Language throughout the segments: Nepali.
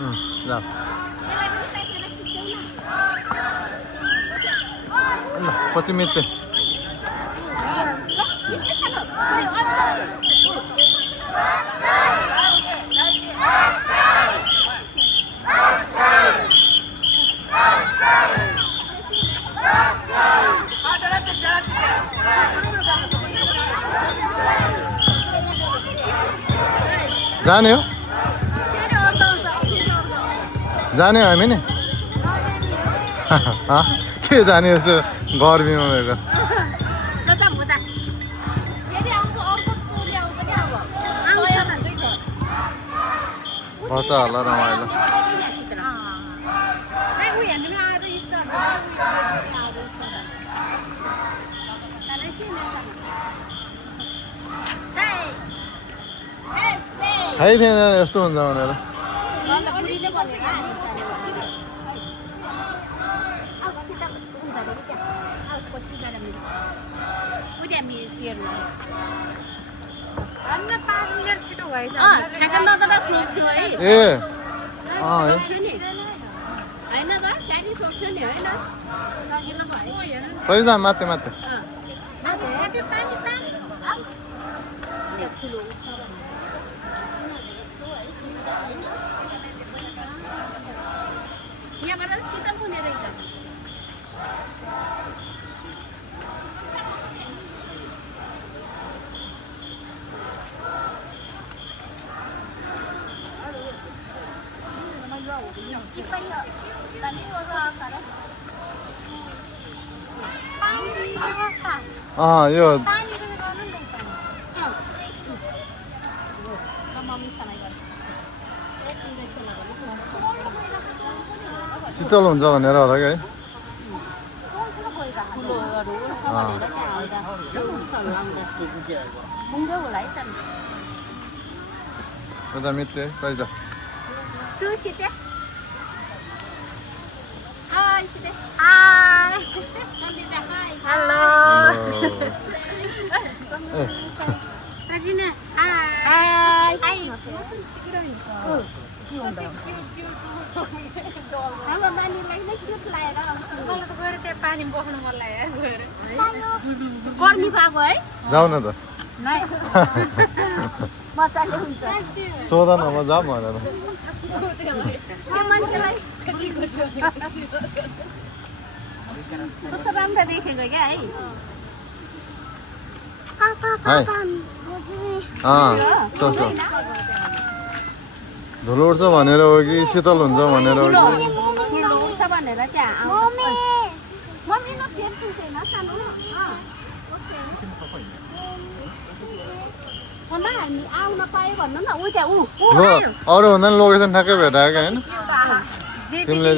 जाऊ ल पछि मित्ते जाने हो जाने हो हामी नि के जाने यस्तो गर्मीमा भएको बच्चा होला रमाइलो थाहै थिएन यस्तो हुन्छ भनेर मात्ते मात्ते यहाँबाट शीतल हुने रहेछ यो शीतल हुन्छ भनेर होला कि है यता मित्ते कहिले हेलो पानी बोक्नु मन लाग्यो है जाऊ न त सोध न म जाऊँ भनेर राम्रो देखेको क्या है धुलो उठ्छ भनेर हो कि शीतल हुन्छ भनेर हो कि अरू भन्दा नि लोकेसन ठ्याक्कै भेटायो क्या होइन तिमीले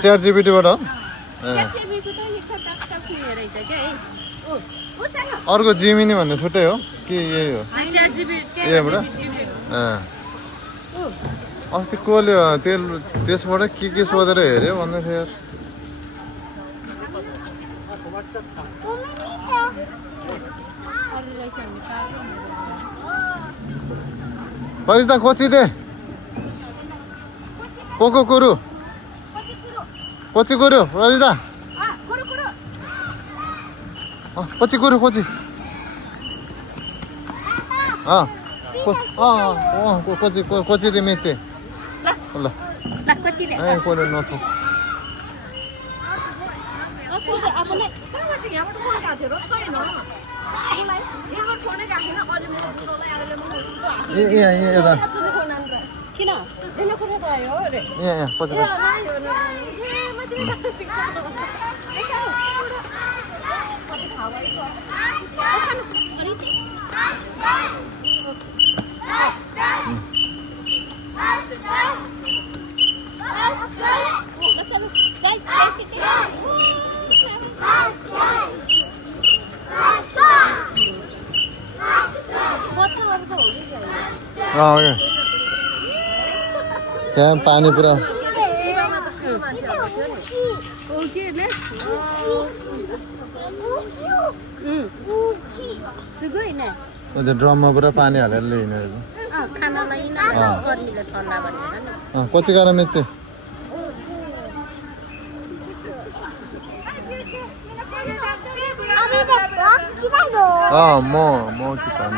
च्याट जिपिटीबाट हो अर्को जिमिनी भन्ने छुट्टै हो कि यही हो यहीबाट अस्ति कसले त्यसबाट के सोधेर हेऱ्यो भन्दै थियो यार पैसा खोचिदे कोको कुरु कोची कुरु रजिता कोची कुरु कोची कोची कोची दे मिते ल कोचीले ए कोले नछ त्यहाँ पानी पुरा ड्रममा पुरा पानी हालेर ल्याइने खानालाई गर्मीले ठन्डा भनेर नि कति गाह्रो मित्ति म किताब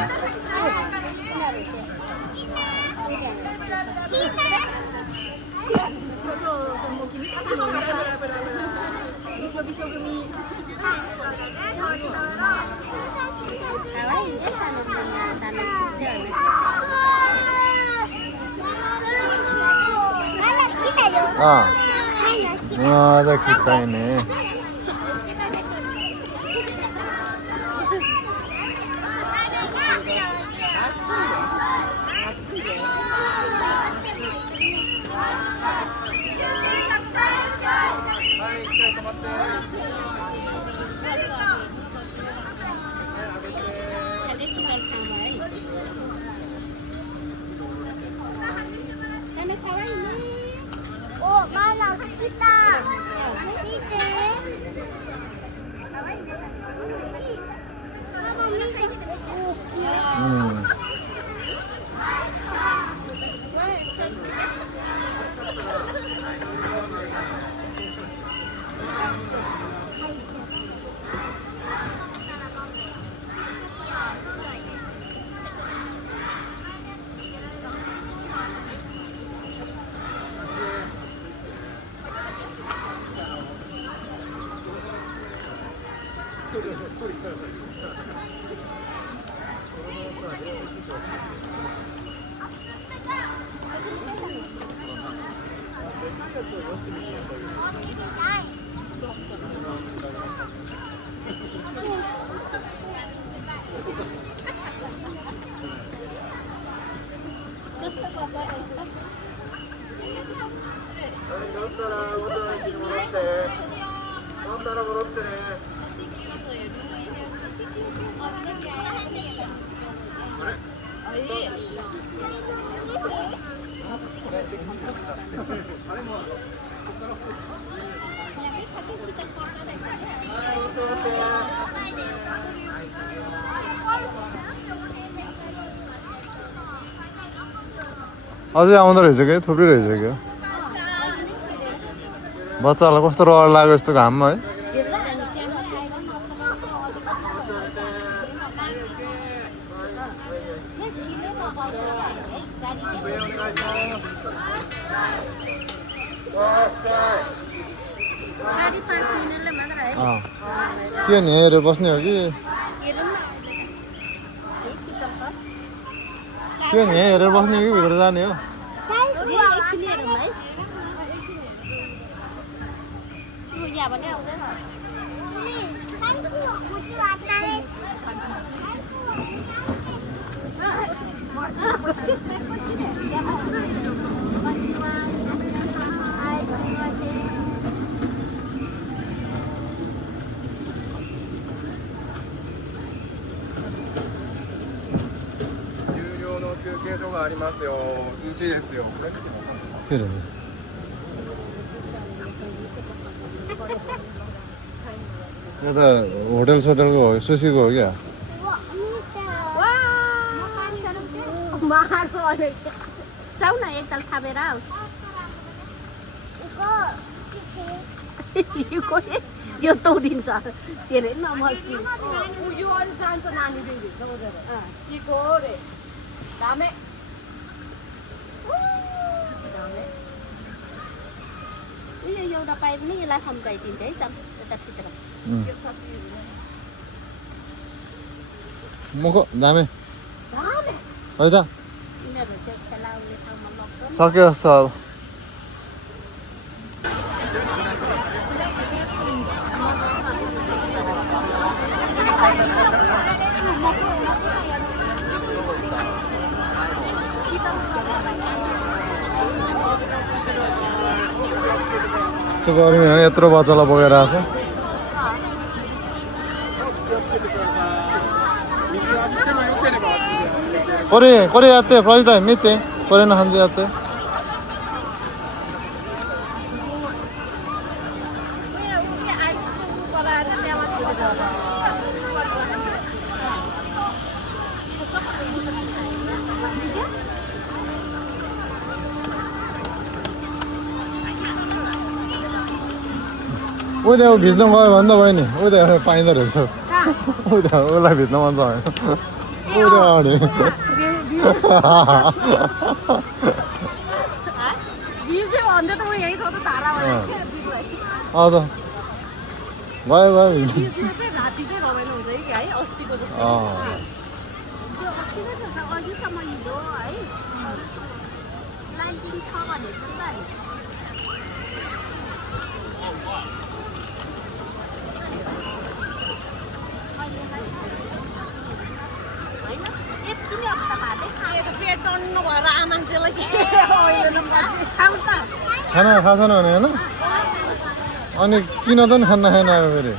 ada kita ini अझै आउँदो रहेछ क्या थुप्रै रहेछ क्या बच्चाहरूलाई कस्तो रहर लाग्यो यस्तो घाममा है के नि हेरेर बस्ने हो कि के नि हेरेर बस्ने हो कि भित्र जाने हो 그래. 여기다 호텔 소텔고 수시고 여기야. जाऊ न एकताल थापेर यो तौदिन्छ के अरे नमस्ते यो अरू जान्छ नानी दिदी के रे दामे यो एउटा पाइप नि यसलाई सम्काइदिन्छ है यताभित्र मको दामे हैदा सक्यो सब त्यो गर्मी भने यत्रो बच्चालाई बोकेर आछ कोरे आते फ्राइज दा मिते कोरे ना हमजे आते उद्या भिज्न गयो भन्दा भयो नि उद्या पाइँदो रहेछ उद्या उसलाई भिज्न मन छ उद्या अरे भिज्यो भन्दै त म यहीँ छ त धारा भयो त गयो गयो भिज्नु चाहिँ राति चाहिँ रमाइलो हुन्छ कि है अस्तिको जस्तो त्यो अस्ति नै छ अघिसम्म हिँड्यो है लाइटिङ छ भनेको नि त खाना खाएको छैन भने होइन अनि किन त नि खाना खाएन अब फेरि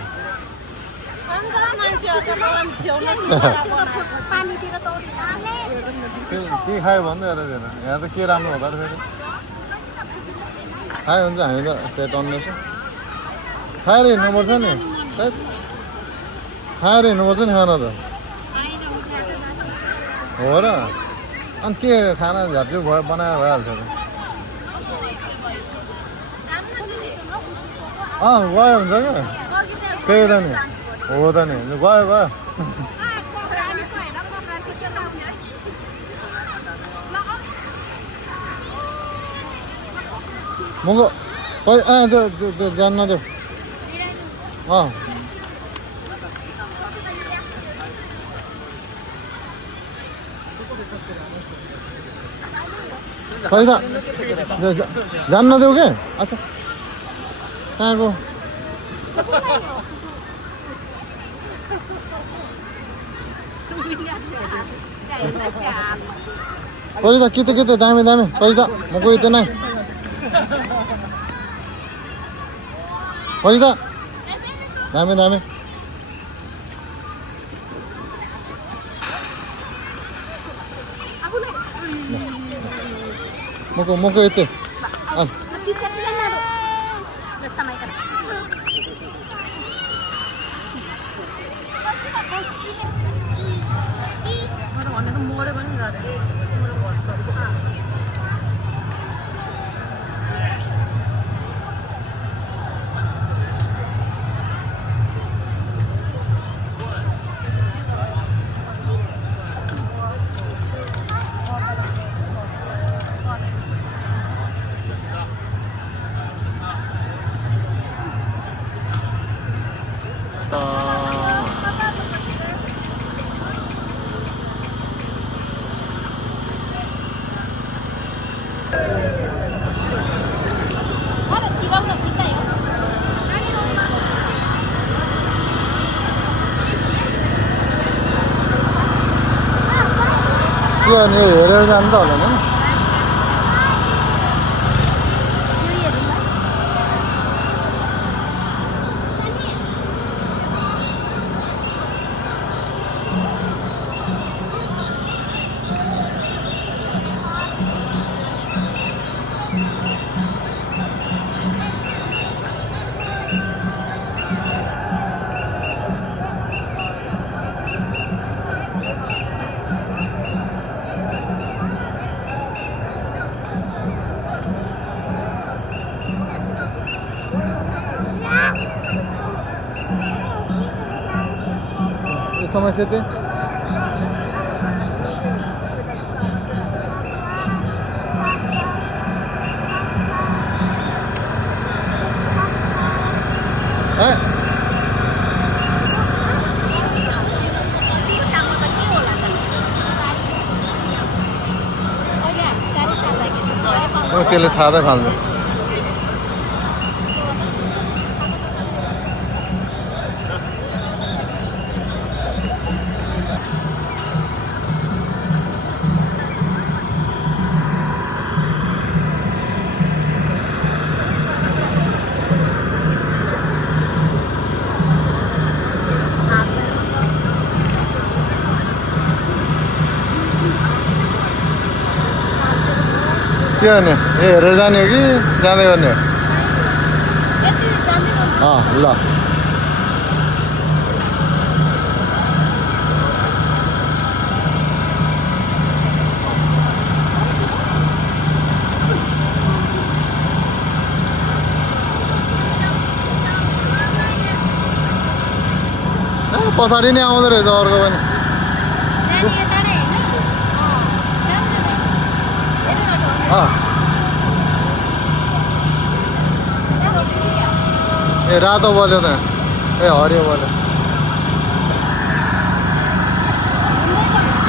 के खायो भन्दै हेर फेरि यहाँ त के राम्रो होला र फेरि खायो भने चाहिँ हामी त पेट अन्नेछ खाएर हिँड्नुपर्छ नि खाएर हिँड्नुपर्छ नि खाना त हो र अनि के खाना झ्याप्चुप भयो बनाएर भइहाल्छ त गयो हुन्छ क्या त्यही त नि हो त नि गयो गयो मको त्यो जान्न त्यो पैसा जान्न देऊ के अच्छा कहाँको पैसा के दामी दामी पैसा म कोही त नै पैसा दामी दामी मको यति त्यो अनि हेरेर जानु त होला नि समस्या चाहिँ त्यसले छादै फाल्छ के गर्ने हेरेर जाने हो कि जाँदै गर्ने हो ल पछाडि नै आउँदो रहेछ अर्को पनि ए रातो बल्यो त ए हरियो बल्यो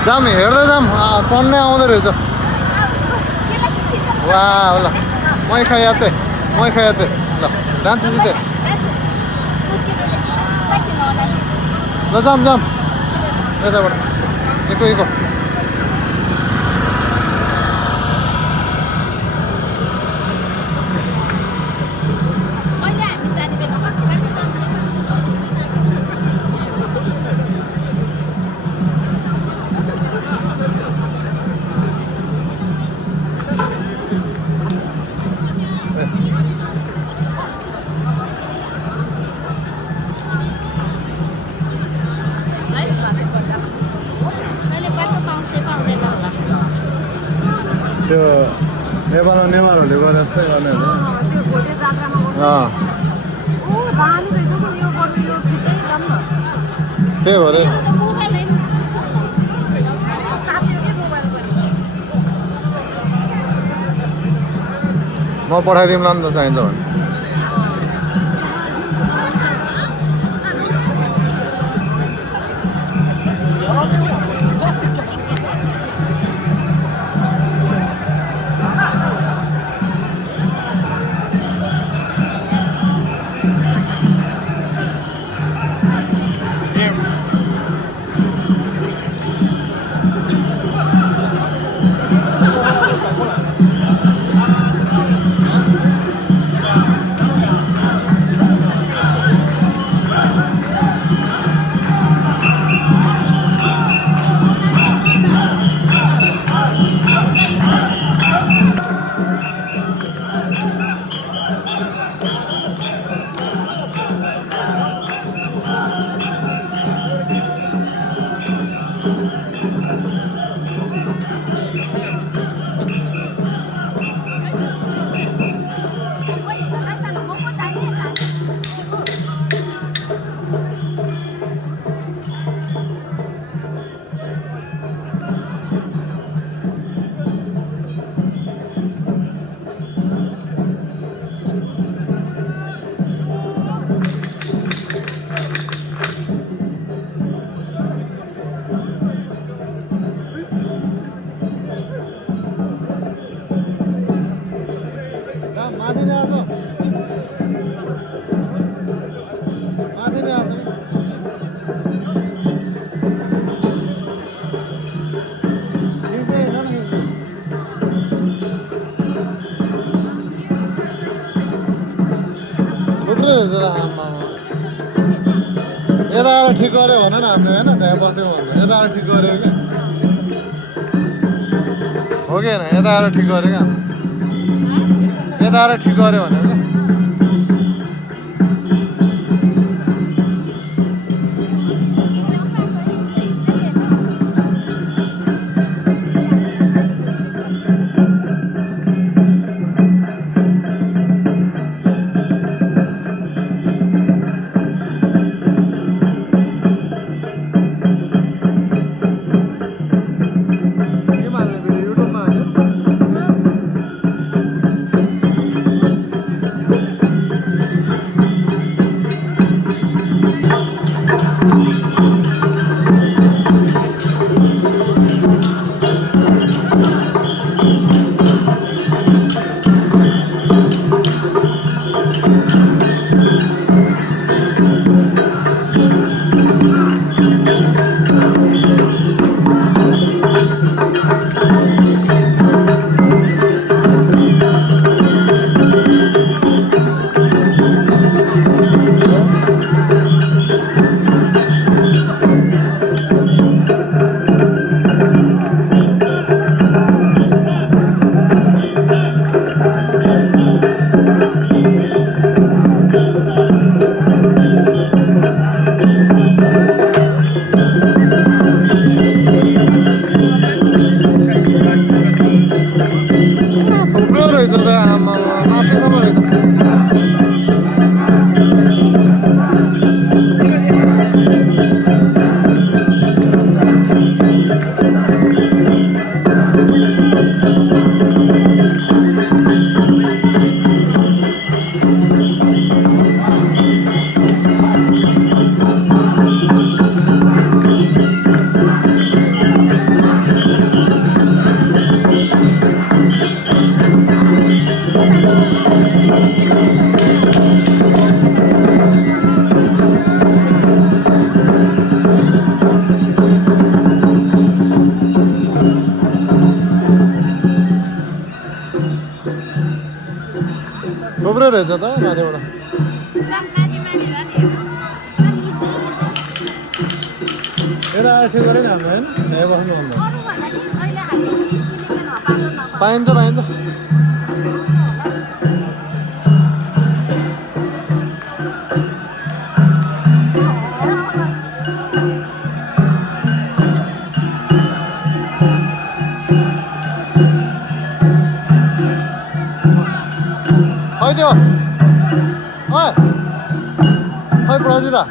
जाम हेर्दै जाम टन्नै आउँदो रहेछ वा ल मै खायाते ल जान्छु सिधै ल जाम यताबाट इको त्यो नेवारहरूले गरे जस्तै गर्ने त्यही भएर म पठाइदिउँला नि त चाहिन्छ भने माथि नै आएको यता आएर ठिक गऱ्यो भन न हामीले होइन त्यहाँ बस्यौँ भन्दा यता आएर ठिक गऱ्यो क्या हो कि होइन यता आएर ठिक गऱ्यो क्या यता आएर ठिक गऱ्यो भनेर क्या थुप्रै रहेछ त माथिबाट यता ठिक गरेन हाम्रो होइन यहाँ बस्नुभन्दा पाइन्छ पाइन्छ खै त्यो ओइ खै बजिरा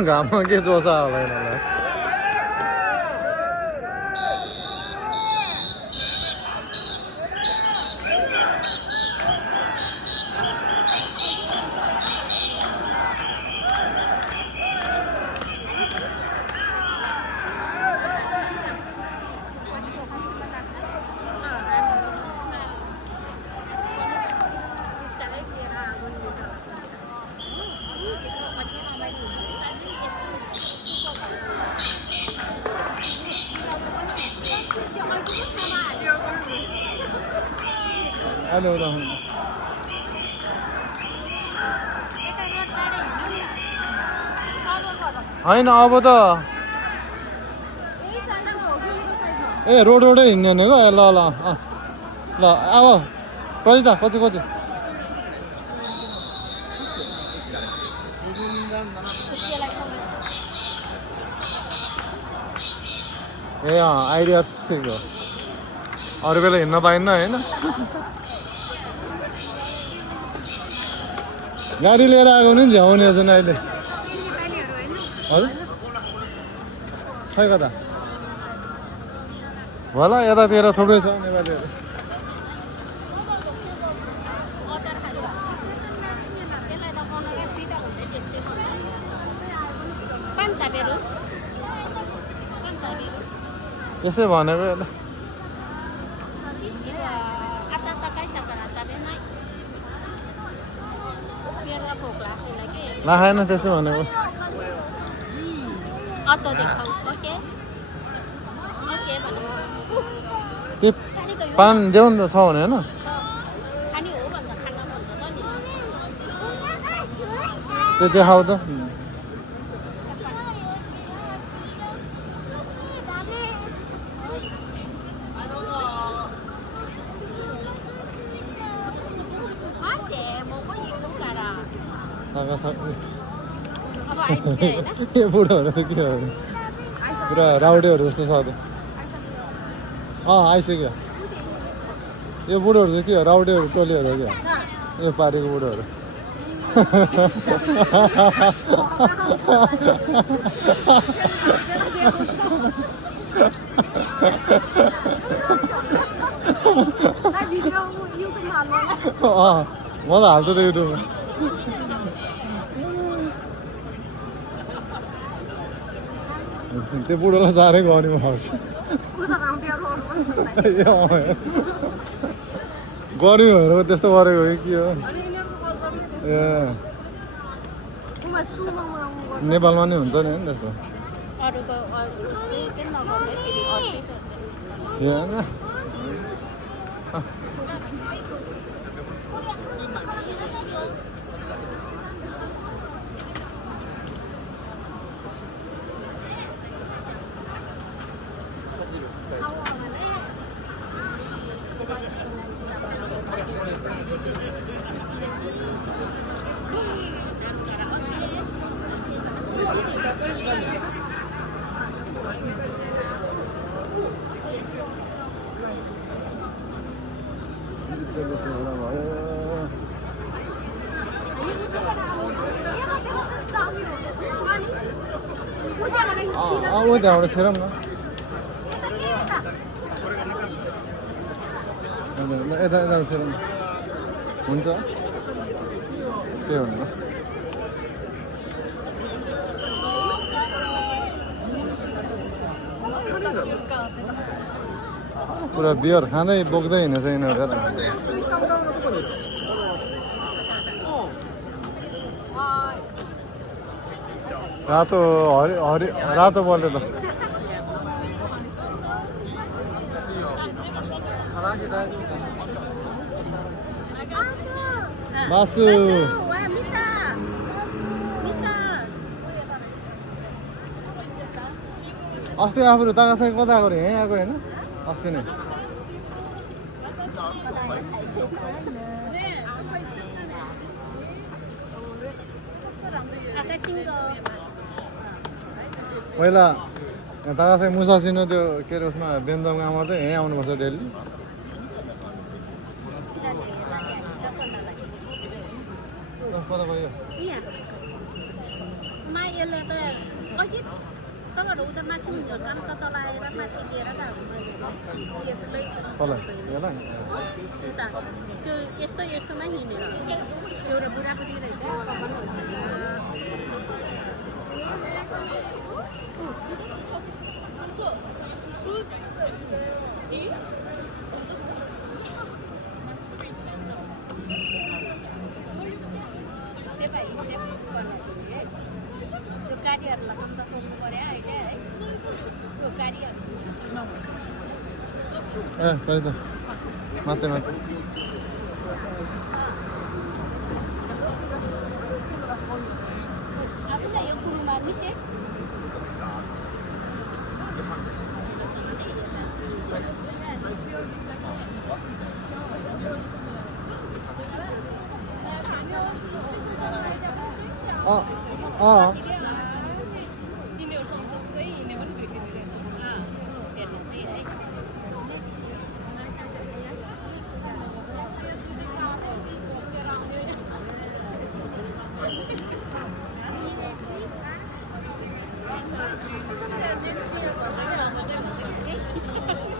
घाममा के जोसा होला यिनीहरूलाई अहिले उता होइन अब त ए रोडै हिँड्ने नि ल ल ल अब पछि त पछि पछि ए आइडिया ठिक हो अरू बेला हिँड्न पाइन्न होइन गाडी लिएर आएको नि झ्याउने छन् अहिले हजुर खै कता होला यतातिर थुप्रै छ नेपालीहरू यसै भनेको यसलाई नखाएन त्यसो भनेको त्यो पान देऊ नि त छ भने होइन त्यो देखाऊ त यो बुढोहरू त के हो पुरा राउडेहरू जस्तो छ त आइसक्यो यो बुढोहरू चाहिँ के हो राउडेहरू टोलीहरू क्या यो पारीको बुढोहरू म त हाल्छु त युट्युबमा त्यो बुढोलाई साह्रै गऱ्यो म आउँछु गऱ्योहरू त्यस्तो गरेको हो कि हो अनि यिनीहरूको कल्चर ए उमा सुमा उमा नेपालमा नि हुन्छ नि त्यस्तो अरूको उसले चाहिँ नगर्ने फेरि अस्ति ए होइन ऊ त्यहाँबाट छिरौँ न यता यता छिरौँ न हुन्छ के भन्नु पुरा बियर खाँदै बोक्दै हिँडेछ यिनीहरू रातो रातो बल्यो त मासु अस्ति आफूले तागासँग कता गऱ्यो यहीँ आएको होइन अस्ति नै पहिला तागासँग मुसासिनो त्यो के अरे उसमा बेन्जममा मात्रै यहीँ आउनुपर्छ डेली कता गयो यसले त अघि तपाईँहरू उता माथि काम त तल आएर माथि लिएर एक्लै त्यो यस्तो यस्तोमा हिँडेर एउटा बुढाबुढी रहेछ स्टेप बाई स्टेप गर्दाखेरि त्यो गाडीहरूलाई पनि त सोध्नु पऱ्यो अहिले है त्यो गाडीहरू ए खै त मात्रै मात्रै आफूलाई यो कुरोमा निकै यिनीहरूसँग सबै हिँड्यो भने भेटिने रहेछ हेर्नु चाहिँ है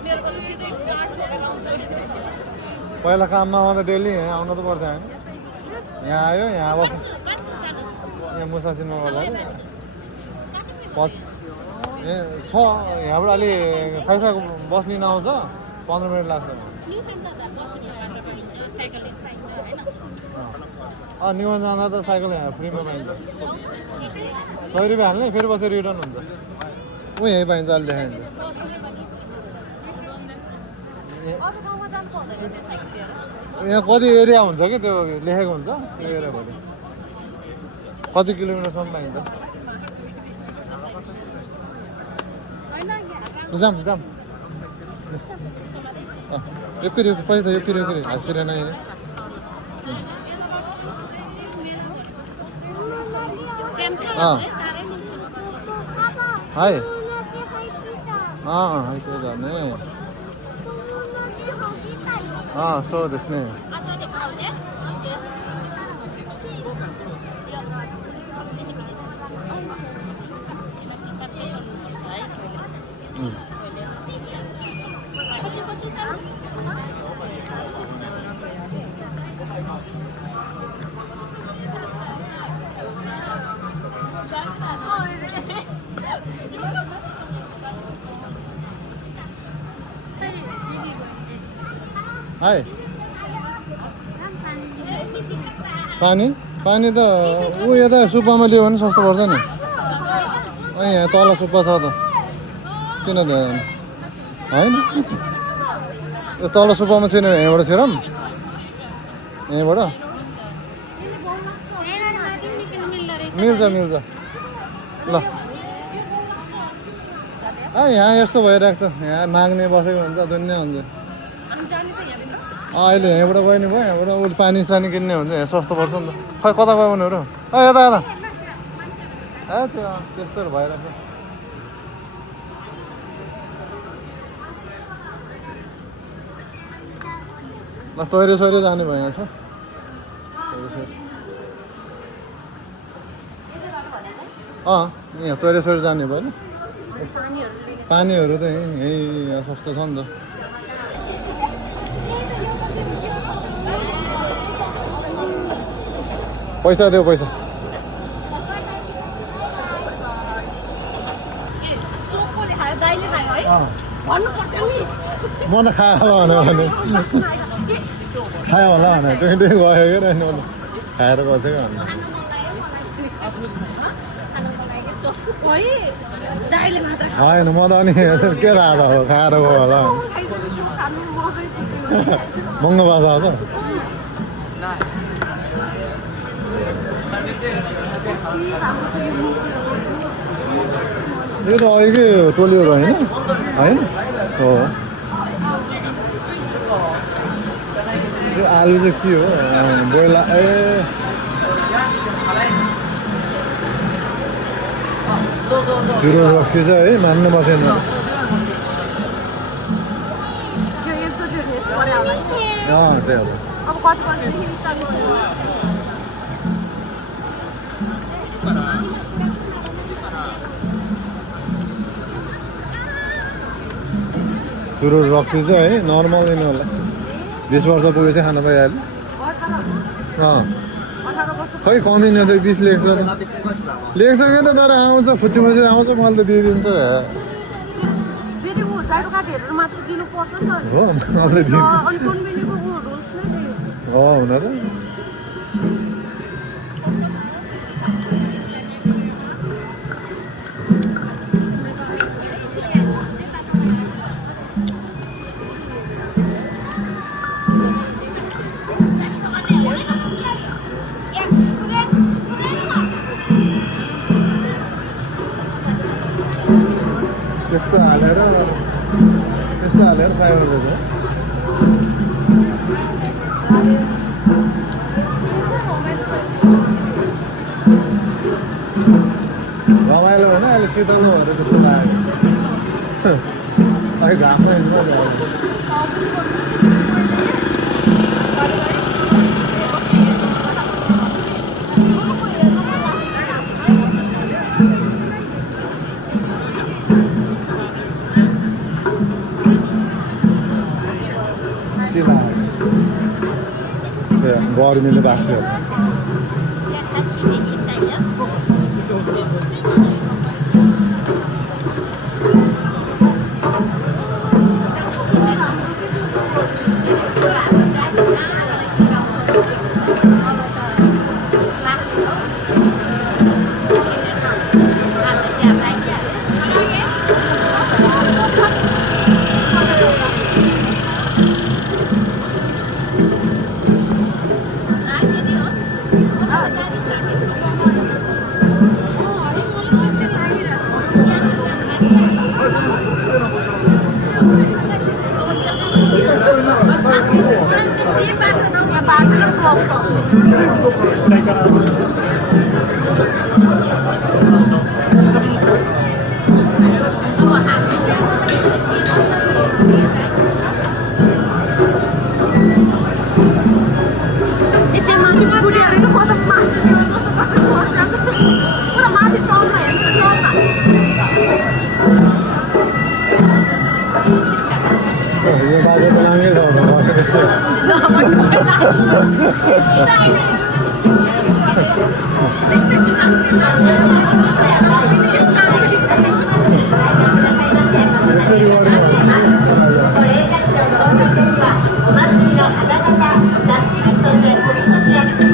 मेरो पनि सिधै काठ ठोकेर आउँछ पहिला काममा आउँदा डेली यहाँ आउनु त पर्थ्यो होइन यहाँ आयो यहाँ बस यहाँ मुसासिनमा गर्दा ए छ यहाँबाट अलि खाइसकेको बस लिन आउँछ 15 मिनट लाग्छ न्युमा जाँदा त साइकल यहाँ फ्रीमा पाइन्छ 100 रुपियाँ हाल्ने फेरि बसेर रिटर्न हुन्छ ऊ यहीँ पाइन्छ अहिले देखाइन्छ यहाँ कति एरिया हुन्छ कि त्यो लेखेको हुन्छ त्यो एरियाभरि कति किलोमिटरसम्म पाइन्छ जाम जाम यो फेरि पहिला त यो फेरि हाँसेर नै हाई हाईだねそうですねはい पानी पानी त ऊ यता सुब्बामा लियो भने सस्तो पर्छ नि यहाँ तल सुब्बा छ त किन ध्यान होइन तल सुब्बामा छैन यहाँबाट छिरम यहीँबाट मिल्छ मिल्छ ल यहाँ यस्तो भइरहेको छ यहाँ माग्ने बसेको हुन्छ दुनियाँ हुन्छ अहिले यहाँबाट गयो नि भयो यहाँबाट उसले पानी सानी किन्ने हुन्छ यहाँ सस्तो पर्छ नि त खै कता गयो उनीहरू यता यता त्यो त्यस्तोहरू भइरहेको छ ल तैरो सैरो जाने भयो यहाँ छ यहाँ तैरो सैरो जाने भयो नि पानीहरू त यहीँ सस्तो छ नि त पैसा देऊ पैसा म त खायो होला भने खायो होला भने गयो क्या रहेन खाएर गएको थियो होइन म त अनि के राख्दा हो खाएर गयो होला महँगो बाजा आउँछ यो त अघिकै टोलिएको होइन होइन हो यो आलु चाहिँ के हो बोइला ए जिरो रक्सी चाहिँ है मान्नु बसेन त्यही हो सुरु रक्सी चाहिँ है नर्मल यिनीहरूलाई 20 वर्ष पुगेपछि खान पाइहाल्यो खै कमी न त 20 लेख्छ लेख्छ कि त तर आउँछ फुच्ची फुच्ची आउँछ मैले त दिइदिन्छ हो मैले दिनु हो हुन त त्यस्तो हालेर फ्राई गर्दैछ रमाइलो होइन अहिले शीतल भएर त्यस्तो लाग्यो अहिले घाँसमा गर्मीले बाँच्यो यो बाजे त नाङ्गै छ Gracias.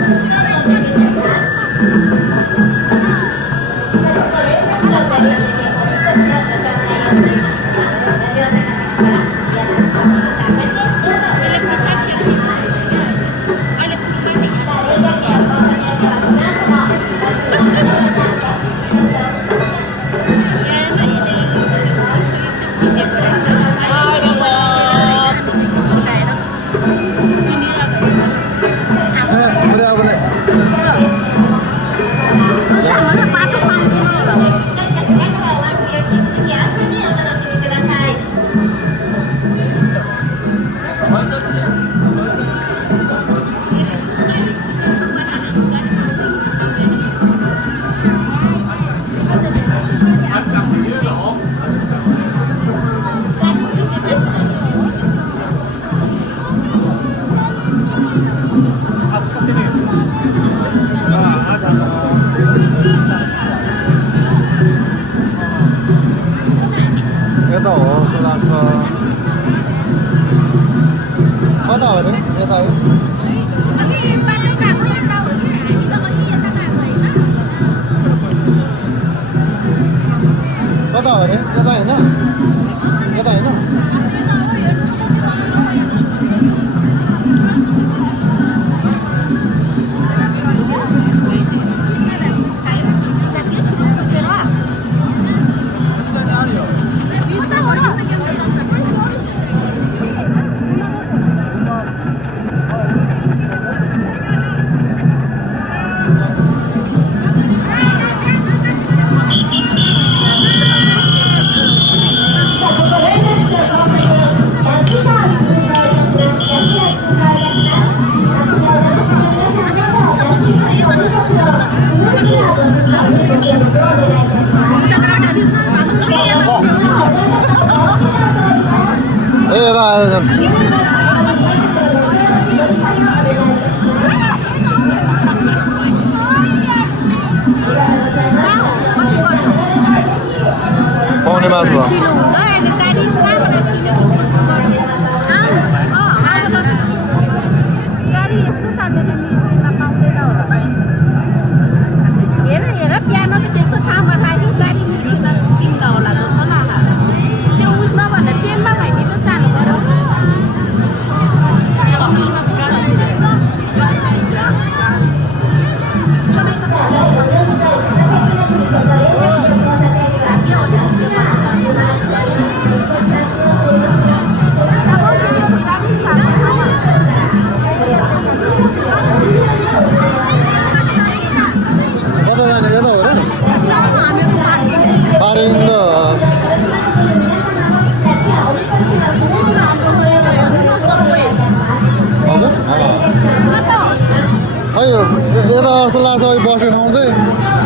यो यता जस्तो लाग्छ अहिले बसेको ठाउँ चाहिँ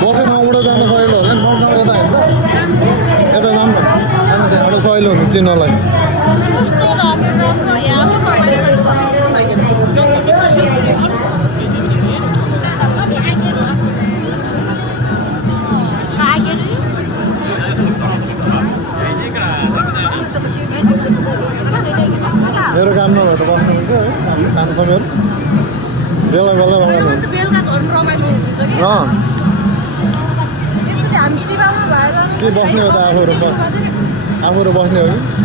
बसेको ठाउँबाट जानु सजिलो होला नि ठाउँ यता होइन त यता जाऊँ न अनि त्यहाँबाट सजिलो हुन्छ चिन्नलाई मेरो काम नभए त बस्नु हुन्छ है काम छ मेरो बेला बेला रमाइलो हुन्छ बेलुका झन् रमाइलो हुन्छ कि त्यसपछि हामी सिबामा भएर के बस्ने हो त आफूहरू बस्ने हो कि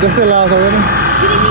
त्यस्तै लाग्छ नि